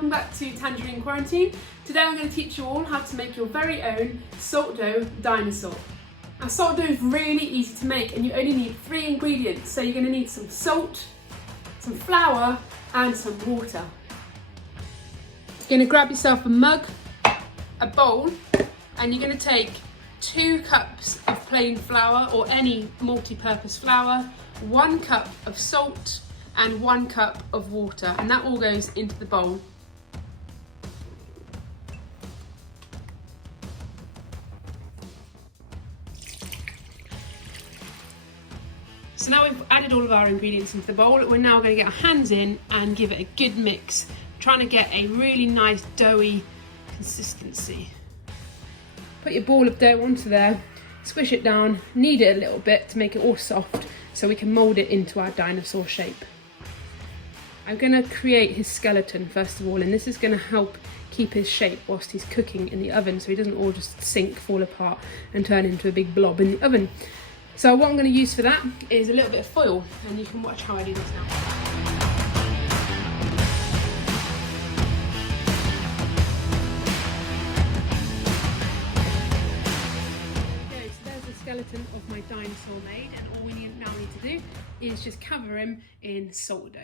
welcome back to Tangerine Quarantine. Today I'm going to teach you all how to make your very own salt dough dinosaur. Now salt dough is really easy to make and you only need 3 ingredients. So you're going to need some salt, some flour and some water. You're going to grab yourself a mug, a bowl, and you're going to take 2 cups of plain flour or any multi-purpose flour, 1 cup of salt and 1 cup of water, and that all goes into the bowl. So now we've added all of our ingredients into the bowl, we're now going to get our hands in and give it a good mix, trying to get a really nice doughy consistency. Put your ball of dough onto there, squish it down, knead it a little bit to make it all soft so we can mould it into our dinosaur shape. I'm going to create his skeleton first of all, and this is going to help keep his shape whilst he's cooking in the oven so he doesn't all just sink, fall apart and turn into a big blob in the oven. So what I'm going to use for that is a little bit of foil, and you can watch how I do this now. Skeleton of my dinosaur made, and all we now need to do is just cover him in salt dough.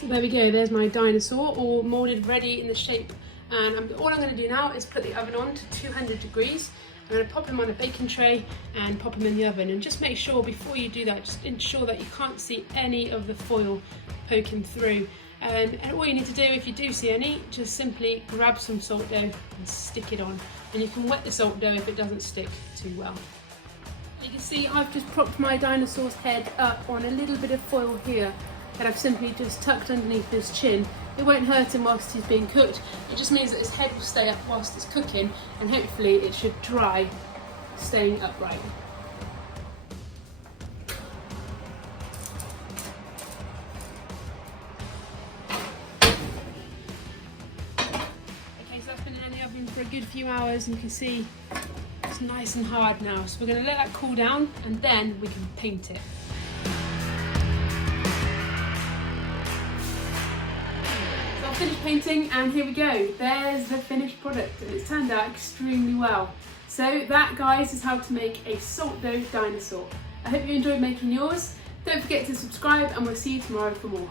So there we go, there's my dinosaur all moulded ready in the shape, and all I'm going to do now is put the oven on to 200 degrees. I'm going to pop them on a baking tray and pop them in the oven, and just make sure before you do that, just ensure that you can't see any of the foil poking through. And all you need to do, if you do see any, just simply grab some salt dough and stick it on. And you can wet the salt dough if it doesn't stick too well. You can see I've just propped my dinosaur's head up on a little bit of foil here that I've simply just tucked underneath his chin. It won't hurt him whilst he's being cooked. It just means that his head will stay up whilst it's cooking, and hopefully it should dry, staying upright. Okay, so that's been in the oven for a good few hours, and you can see it's nice and hard now. So we're going to let that cool down, and then we can paint it. Finished painting, and here we go, there's the finished product, and it's turned out extremely well. So that, guys, is how to make a salt dough dinosaur. I hope you enjoyed making yours. Don't forget to subscribe, and we'll see you tomorrow for more.